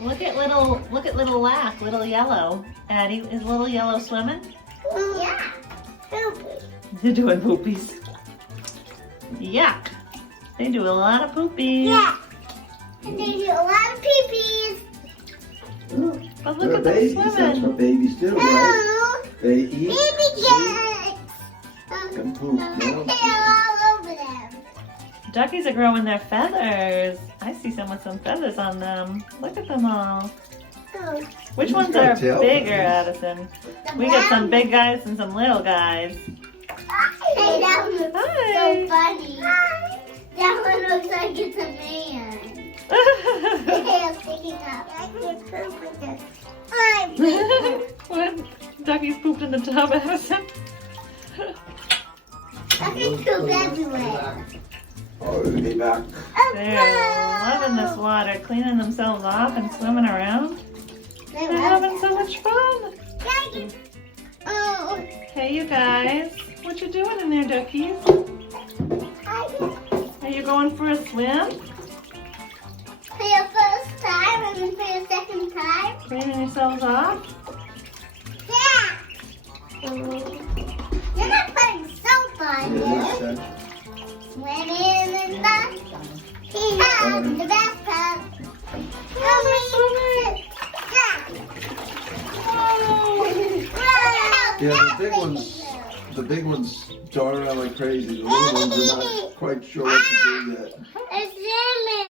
Look at little Laugh, little yellow. Addie, is little yellow swimming? Yeah. Poopy. They're doing poopies. Yuck. They do a lot of poopies. Yeah. And they do a lot of pee-pees. But look at them babies. That's swimming. what babies do, right? Oh, They eat, baby sleep, cats. and poop. They're all over them. Duckies are growing their feathers. I see some with some feathers on them. Look at them all. Oh, Which Who's ones got are tail bigger, feathers? Addison? the We got some brown- big guys and some little guys. Hey, that one looks Hi. so funny. That one looks like it's a man. Tail sticking up. I can poop with this. What? Duckies pooped in the tub, Addison? I can poop everywhere. Oh, we'll be back. They're loving this water, cleaning themselves off and swimming around. They're having so much fun. Oh, Hey, you guys. What you doing in there, duckies? Are you going for a swim? for your first time and then for your second time. Cleaning yourselves off? Yeah. You're not putting soap on Yeah, this. that's Swimming in the bathtub, the bathtub. Yeah, the big ones dart around like crazy. The little ones are not quite sure what to do yet.